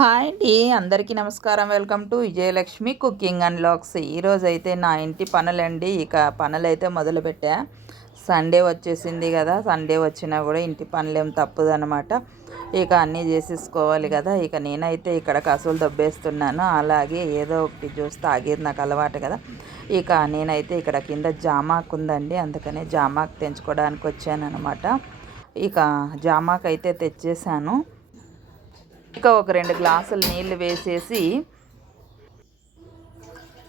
Hi అండి అందరికీ నమస్కారం. Welcome to Vijayalakshmi cooking and vlogs. ఈరోజు అయితే నా ఇంటి పనులండి. ఇక పనులైతే మొదలుపెట్టా. సండే వచ్చేసింది కదా సండే వచ్చినా కూడా ఇంటి పనులు ఏం తప్పదనమాట ఇక అన్నీ చేసేసుకోవాలి కదా. ఇక నేనైతే ఇక్కడ కసులు దొబ్బేస్తున్నాను. అలాగే ఏదో ఒకటి జ్యూస్ తాగేది నాకు అలవాటు కదా. ఇక నేనైతే ఇక్కడ కింద జామాకు ఉందండి. అందుకనే జామాకు తెంచుకోవడానికి వచ్చాను అనమాట ఇక జామాకు అయితే తెచ్చేసాను. ఇక ఒక రెండు గ్లాసులు నీళ్ళు వేసేసి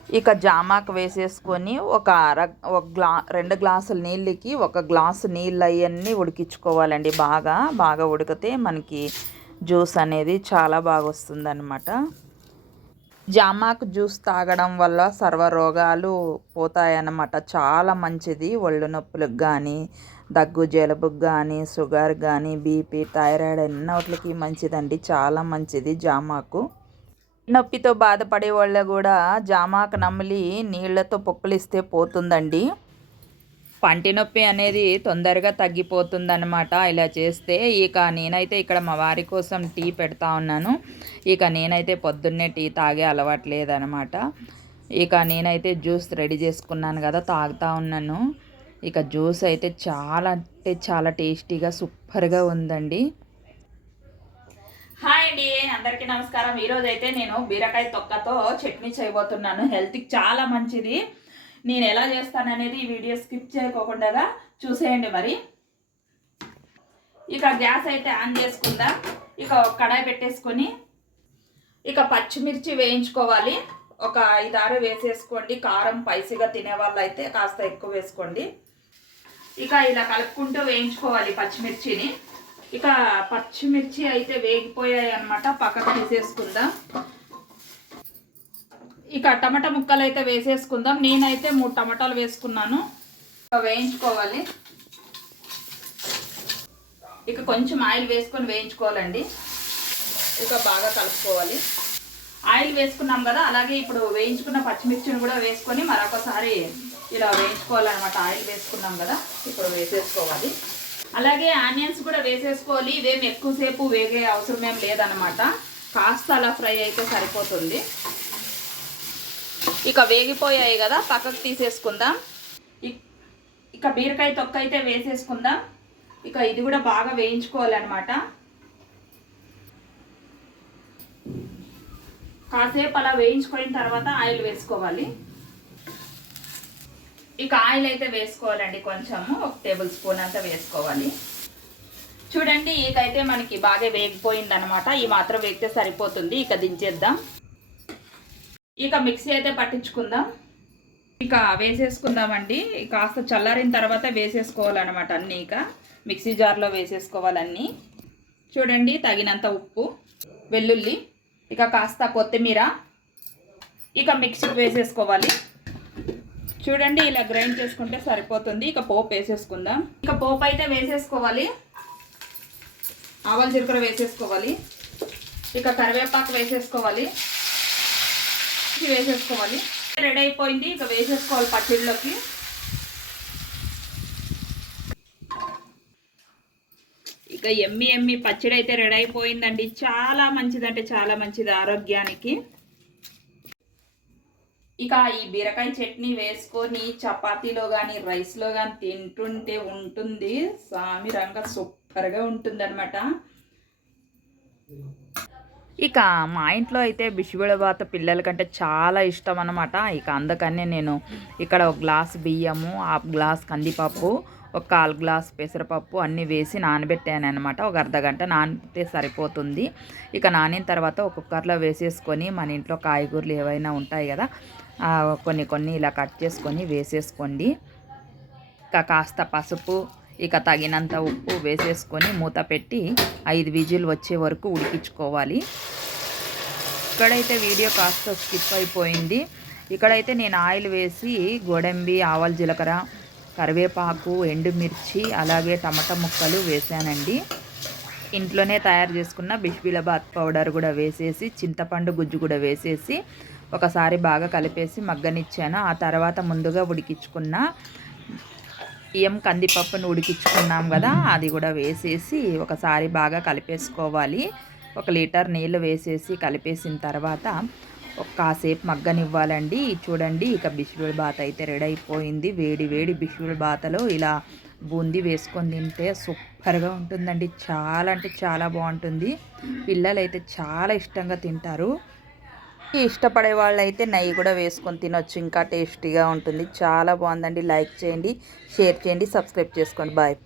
ఇక జామాకు వేసేసుకొని ఒక అర ఒక గ్లా రెండు గ్లాసుల నీళ్ళకి ఒక గ్లాసు నీళ్ళు అవన్నీ ఉడికించుకోవాలండి. బాగా బాగా ఉడికితే మనకి జ్యూస్ అనేది చాలా బాగా వస్తుందన్నమాట. జామాకు జ్యూస్ తాగడం వల్ల సర్వ రోగాలు పోతాయన్నమాట. చాలా మంచిది ఒళ్ళు నొప్పులకు కానీ దగ్గు జలుబు కానీ షుగర్ కానీ బీపీ థైరాయిడ్ ఎన్నోట్లకి మంచిదండి. చాలా మంచిది జామాకు. నొప్పితో బాధపడే వాళ్ళు కూడా జామాకు నమిలి నీళ్ళతో పొక్కులిస్తే పోతుందండి. పంటి నొప్పి అనేది తొందరగా తగ్గిపోతుందన్నమాట. ఇలా చేస్తే ఇక నేనైతే ఇక్కడ మా వారి కోసం టీ పెడతా ఉన్నాను. ఇక నేనైతే పొద్దున్నే టీ తాగే అలవాటు లేదనమాట ఇక నేనైతే జ్యూస్ రెడీ చేసుకున్నాను కదా తాగుతూ ఉన్నాను. ఇక జ్యూస్ అయితే చాలా అంటే చాలా టేస్టీగా సూపర్గా ఉందండి. హాయ్ అండి అందరికీ నమస్కారం. ఈరోజు అయితే నేను బీరకాయ తొక్కతో చట్నీ చేయబోతున్నాను. హెల్త్కి చాలా మంచిది. నేను ఎలా చేస్తాననేది ఈ వీడియో స్కిప్ చేయకోకుండా చూసేయండి మరి. ఇక గ్యాస్ అయితే ఆన్ చేసుకుందాం. ఇక కడాయి పెట్టేసుకొని ఇక పచ్చిమిర్చి వేయించుకోవాలి. ఒక ఐదారు వేసేసుకోండి. కారం పైసిగా తినే వాళ్ళు అయితే కాస్త ఎక్కువ వేసుకోండి. ఇక ఇలా కలుపుకుంటూ వేయించుకోవాలి పచ్చిమిర్చిని. ఇక పచ్చిమిర్చి అయితే వేగిపోయాయి అనమాట పక్కకు తీసేసుకుందాం. ఇక టమాటా ముక్కలు అయితే వేసేసుకుందాం. నేనైతే మూడు టమాటాలు వేసుకున్నాను. వేయించుకోవాలి. ఇక కొంచెం ఆయిల్ వేసుకొని వేయించుకోవాలండి. ఇక బాగా కలుపుకోవాలి. ఆయిల్ వేసుకున్నాం కదా అలాగే ఇప్పుడు వేయించుకున్న పచ్చిమిర్చిని కూడా వేసుకొని మరొకసారి ఇలా వేయించుకోవాలన్నమాట. ఆయిల్ వేసుకున్నాం కదా ఇప్పుడు వేసేసుకోవాలి. అలాగే ఆనియన్స్ కూడా వేసేసుకోవాలి. ఇదేం ఎక్కువసేపు వేగే అవసరం ఏం లేదనమాట కాస్త అలా ఫ్రై అయితే సరిపోతుంది. ఇక వేగిపోయాయి కదా పక్కకు తీసేసుకుందాం. ఇక బీరకాయ తొక్క అయితే వేసేసుకుందాం. ఇక ఇది కూడా బాగా వేయించుకోవాలన్నమాట. కాసేపు అలా వేయించుకోయిన తర్వాత ఆయిల్ వేసుకోవాలి. ఇక ఆయిల్ అయితే వేసుకోవాలండి కొంచెము ఒక టేబుల్ స్పూన్ అంతా వేసుకోవాలి. చూడండి ఇకైతే మనకి బాగా వేగిపోయింది అనమాట ఈ మాత్రం వేగితే సరిపోతుంది. ఇక దించేద్దాం. ఇక మిక్సీ అయితే పట్టించుకుందాం. ఇక వేసేసుకుందామండి. కాస్త చల్లారిన తర్వాత వేసేసుకోవాలన్నమాట అన్నీ ఇక. మిక్సీ జార్లో వేసేసుకోవాలన్నీ చూడండి తగినంత ఉప్పు వెల్లుల్లి ఇక కాస్త కొత్తిమీర ఇక మిక్సీకి వేసేసుకోవాలి. చూడండి ఇలా గ్రైండ్ చేసుకుంటే సరిపోతుంది. ఇక పోపు వేసేసుకుందాం. ఇక పోపు అయితే వేసేసుకోవాలి. ఆవాల జీలకర్ర వేసేసుకోవాలి. ఇక కరివేపాకు వేసేసుకోవాలి. వేసేసుకోవాలి. రెడీ అయిపోయింది. ఇక వేసేసుకోవాలి పచ్చడిలోకి. ఇక ఎమ్మి ఎమ్మి పచ్చడి అయితే రెడీ అయిపోయిందండి. చాలా మంచిదంటే చాలా మంచిది ఆరోగ్యానికి. ఇక ఈ బీరకాయ చట్నీ వేసుకొని చపాతీలో కానీ రైస్లో కానీ తింటుంటే ఉంటుంది. స్వామి రంగ సూపర్గా ఉంటుంది అనమాట ఇక మా ఇంట్లో అయితే బిషుబిళబాత పిల్లల కంటే చాలా ఇష్టం అనమాట ఇక అందుకనే నేను ఇక్కడ ఒక గ్లాస్ బియ్యము హాఫ్ గ్లాస్ కందిపప్పు ఒక కాల్ గ్లాస్ పెసరపప్పు అన్నీ వేసి నానబెట్టాను అనమాట ఒక అర్ధ గంట నానితే సరిపోతుంది. ఇక నానిన తర్వాత ఒక కుక్కర్లో వేసేసుకొని మన ఇంట్లో కాయగూరలు ఏవైనా ఉంటాయి కదా కొన్ని కొన్ని ఇలా కట్ చేసుకొని వేసేసుకోండి. ఇక కాస్త పసుపు ఇక తగినంత ఉప్పు వేసేసుకొని మూత పెట్టి ఐదు విజిల్ వచ్చే వరకు ఉడికించుకోవాలి. ఇక్కడైతే వీడియో కాస్త స్కిప్ అయిపోయింది. ఇక్కడైతే నేను ఆయిల్ వేసి గోడంబి ఆవల జీలకర్ర కరివేపాకు ఎండుమిర్చి అలాగే టమాటా ముక్కలు వేసానండి. ఇంట్లోనే తయారు చేసుకున్న బిష్బిలబాత్ పౌడర్ కూడా వేసేసి చింతపండు గుజ్జు కూడా వేసేసి ఒకసారి బాగా కలిపేసి మగ్గనిచ్చాను. ఆ తర్వాత ముందుగా ఉడికించుకున్న బియ్యం కందిపప్పును ఉడికించుకున్నాం కదా అది కూడా వేసేసి ఒకసారి బాగా కలిపేసుకోవాలి. ఒక లీటర్ నీళ్ళు వేసేసి కలిపేసిన తర్వాత కాసేపు మగ్గనివ్వాలండి. చూడండి ఇక బిష్బిల్ బాత్ అయితే రెడీ అయిపోయింది. వేడి వేడి బిష్బిల్ బాతలో ఇలా బూందీ వేసుకొని తింటే సూపర్గా ఉంటుందండి. చాలా అంటే చాలా బాగుంటుంది. పిల్లలు అయితే చాలా ఇష్టంగా తింటారు. ఇష్టపడే వాళ్ళు అయితే నెయ్యి కూడా వేసుకొని తినొచ్చు. ఇంకా టేస్టీగా ఉంటుంది. చాలా బాగుందండి. లైక్ చేయండి షేర్ చేయండి సబ్స్క్రైబ్ చేసుకోండి. బాయ్.